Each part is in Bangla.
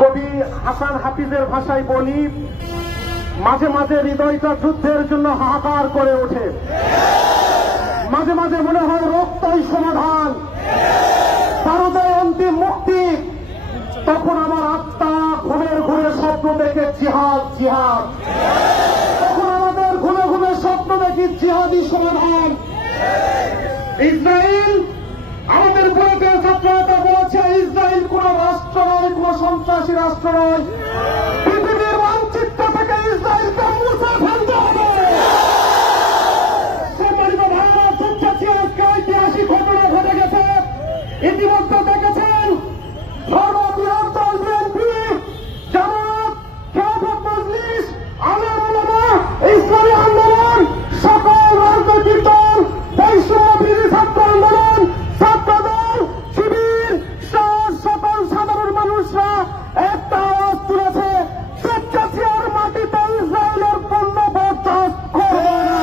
কবি হাসান হাফিজের ভাষায় বলি, মাঝে মাঝে হৃদয়টা যুদ্ধের জন্য হাহাকার করে ওঠে, মাঝে মাঝে মনে হয় রক্তই সমাধান, ভারতের অন্তিম মুক্তি। তখন আমার আত্মা ঘুমের ঘুরে স্বপ্ন দেখে জিহাদ জিহাদ, তখন আমাদের ঘুমে ঘুমে স্বপ্ন দেখি জিহাদি সমাধান। ইসরায়েল আমাদের ভারতীয় ছাত্রতা বলেছে, ইসরায়েল কোন রাষ্ট্র নয়, কোন সন্ত্রাসী রাষ্ট্র নয়। পৃথিবীর মানচিত্র থেকে ইসরায়েলকে মুছে ফেলতে হবে। সম্মানিত ভাইয়েরা, যুদ্ধে আজকে ঐতিহাসিক ঘটনা ঘটে গেছে। ইতিমধ্যে দেখেছেন সর্ববৃহৎ দল বিএনপি, জামাত, খেলাফত মজলিস, আলেম ওলামা, ইসলামী আন্দোলন, সকল রাজনৈতিক দল, বৈষম্য বিরোধী ছাত্র আন্দোলন, ছাত্রদল, শিবির সহ সকল সাধারণ মানুষরা একটা আওয়াজ তুলেছে, স্বেচ্ছাসেবকের মাটিতে ইসরায়েলের পণ্য বরদাস্ত করবে না।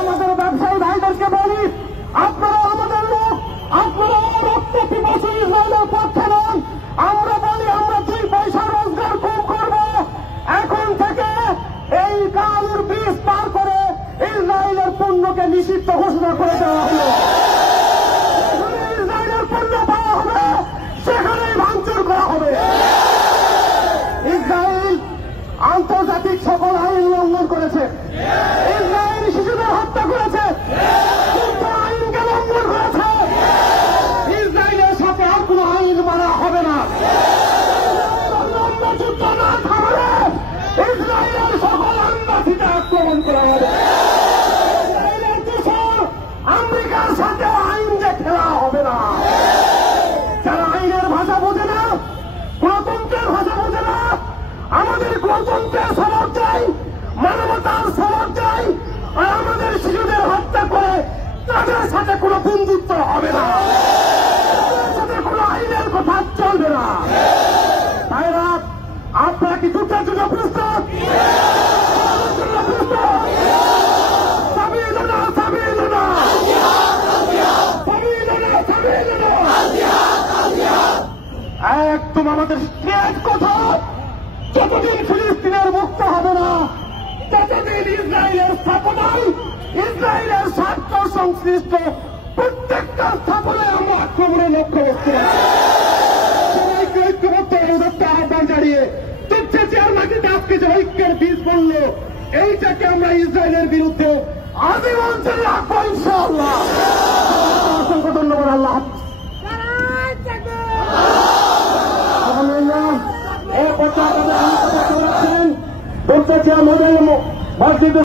আমাদের ব্যবসায়ী ভাইদেরকে বলি, আপনারা আমাদের লোক, আপনারা রক্ত পিপাসু ইসরায়েলের পক্ষে নন। আমরা বলি, আমরা 2 পয়সা রোজগার কম করব। এখন থেকে এই কালুর বীজ পার করে ইসরায়েলের পণ্যকে নিষিদ্ধ ঘোষণা করে দেওয়া হলো। ইসরায়েলের পণ্য পাওয়া হবে, সেখানেই ভাঙচুর করা হবে। ইসরায়েল আন্তর্জাতিক সকল আইন লঙ্ঘন করেছে, ইসরায়েল শিশুদের হত্যা করেছে, আইনকে লঙ্ঘন করেছে। ইসরায়েলের সাথে আর কোন আইন মানা হবে না। যুদ্ধ না থামলে ইসরায়েলের সকল আন্দাজিতে আক্রমণ করা হবে। ইসরায়েলের দোষর আমেরিকার সাথে আইন যে খেলা হবে না। যারা আইনের ভাষা বোঝে না, গণতন্ত্রের ভাষা বোঝে না, আমাদের গণতন্ত্রের সবক চাই, মানবতার সবক চাই, আর আমাদের শিশুদের হত্যা করে তাদের সাথে কোনো বন্ধুত্ব হবে না, তাদের সাথে কোনো আইনের কথা চলবে না। ভাইরা, আপনারা কি যুদ্ধের জন্য প্রস্তুত? একদম আমাদের স্ট্রেট কথা, যতদিন ফিলিস্তিনের মুক্ত হবে না, ততদিন ইসরায়েলের স্থাপনায় ইসরায়েলের স্বার্থ সংশ্লিষ্ট প্রত্যেকটা স্থাপনায় আমরা আক্রমণের লক্ষ্যবস্তু সবাইকে ঐক্যবদ্ধ অনুরোধ আহ্বান জানিয়ে তুচ্ছে চেয়ার মাটিতে আজকে যে ঐক্যের বীজ বলল, এইটাকে আমরা ইসরায়েলের বিরুদ্ধে আজীবন চলে রাখবো ইনশাআল্লাহ। অসংখ্য ধন্যবাদ। আল্লাহ এই পর্যায়ে বলতে চাই আমাদের মসজিদ